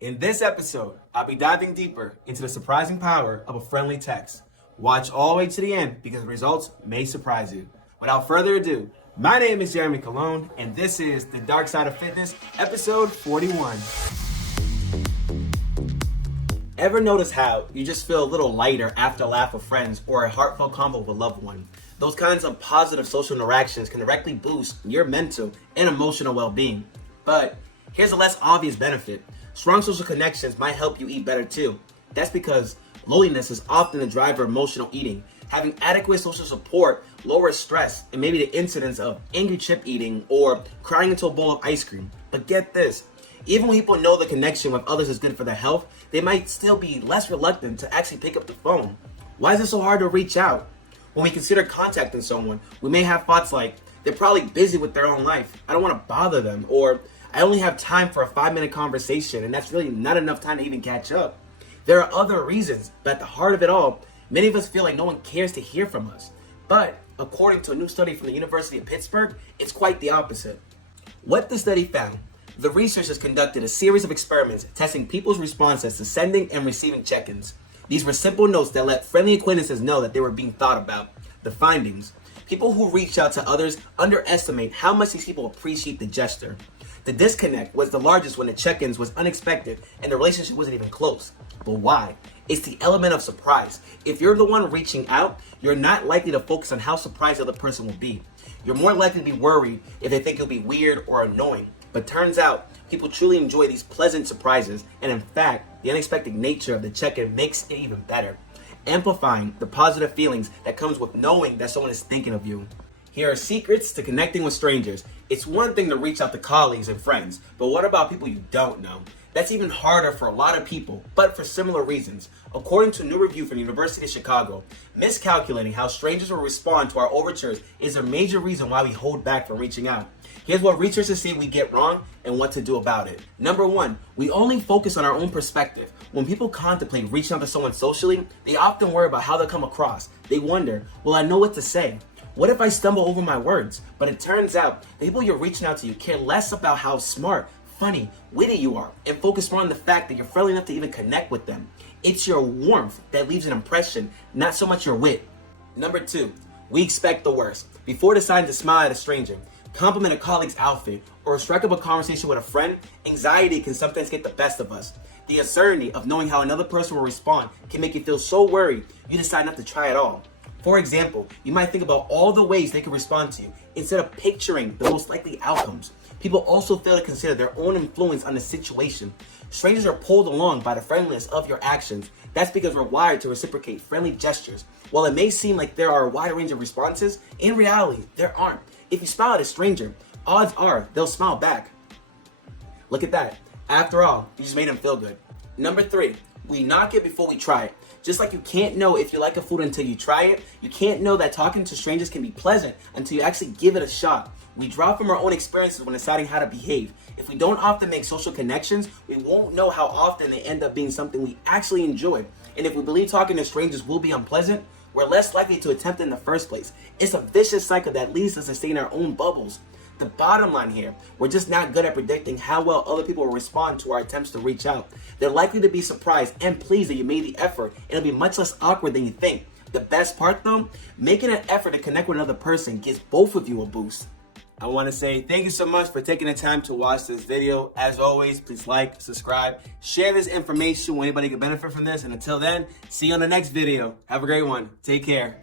In this episode, I'll be diving deeper into the surprising power of a friendly text. Watch all the way to the end because the results may surprise you. Without further ado, my name is Jeremy Colon, and this is The Dark Side of Fitness, episode 41. Ever notice how you just feel a little lighter after a laugh with friends or a heartfelt convo with a loved one? Those kinds of positive social interactions can directly boost your mental and emotional well-being. But here's a less obvious benefit. Strong social connections might help you eat better too. That's because loneliness is often the driver of emotional eating. Having adequate social support lowers stress and maybe the incidence of angry chip eating or crying into a bowl of ice cream. But get this, even when people know the connection with others is good for their health, they might still be less reluctant to actually pick up the phone. Why is it so hard to reach out? When we consider contacting someone, we may have thoughts like, they're probably busy with their own life, I don't want to bother them, or I only have time for a 5-minute conversation and that's really not enough time to even catch up. There are other reasons, but at the heart of it all, many of us feel like no one cares to hear from us. But according to a new study from the University of Pittsburgh, it's quite the opposite. What the study found, the researchers conducted a series of experiments testing people's responses to sending and receiving check-ins. These were simple notes that let friendly acquaintances know that they were being thought about. The findings, people who reach out to others underestimate how much these people appreciate the gesture. The disconnect was the largest when the check-ins was unexpected and the relationship wasn't even close. But why? It's the element of surprise. If you're the one reaching out, you're not likely to focus on how surprised the other person will be. You're more likely to be worried if they think you'll be weird or annoying. But turns out, people truly enjoy these pleasant surprises, and in fact, the unexpected nature of the check-in makes it even better, amplifying the positive feelings that comes with knowing that someone is thinking of you. Here are secrets to connecting with strangers. It's one thing to reach out to colleagues and friends, but what about people you don't know? That's even harder for a lot of people, but for similar reasons. According to a new review from the University of Chicago, miscalculating how strangers will respond to our overtures is a major reason why we hold back from reaching out. Here's what researchers say we get wrong and what to do about it. Number one, we only focus on our own perspective. When people contemplate reaching out to someone socially, they often worry about how they'll come across. They wonder, will I know what to say? What if I stumble over my words? But it turns out the people you're reaching out to you care less about how smart, funny, witty you are, and focus more on the fact that you're friendly enough to even connect with them. It's your warmth that leaves an impression, not so much your wit. Number two, we expect the worst. Before deciding to smile at a stranger, compliment a colleague's outfit, or strike up a conversation with a friend, anxiety can sometimes get the best of us. The uncertainty of knowing how another person will respond can make you feel so worried, you decide not to try at all. For example, you might think about all the ways they could respond to you instead of picturing the most likely outcomes. People also fail to consider their own influence on the situation. Strangers are pulled along by the friendliness of your actions. That's because we're wired to reciprocate friendly gestures. While it may seem like there are a wide range of responses, in reality, there aren't. If you smile at a stranger, odds are they'll smile back. Look at that. After all, you just made them feel good. Number three, we knock it before we try it. Just like you can't know if you like a food until you try it, you can't know that talking to strangers can be pleasant until you actually give it a shot. We draw from our own experiences when deciding how to behave. If we don't often make social connections, we won't know how often they end up being something we actually enjoy. And if we believe talking to strangers will be unpleasant, we're less likely to attempt it in the first place. It's a vicious cycle that leads us to stay in our own bubbles. The bottom line here, we're just not good at predicting how well other people will respond to our attempts to reach out. They're likely to be surprised and pleased that you made the effort, and it'll be much less awkward than you think. The best part though, making an effort to connect with another person gives both of you a boost. I want to say thank you so much for taking the time to watch this video. As always, please like, subscribe, share this information when anybody can benefit from this. And until then, see you on the next video. Have a great one. Take care.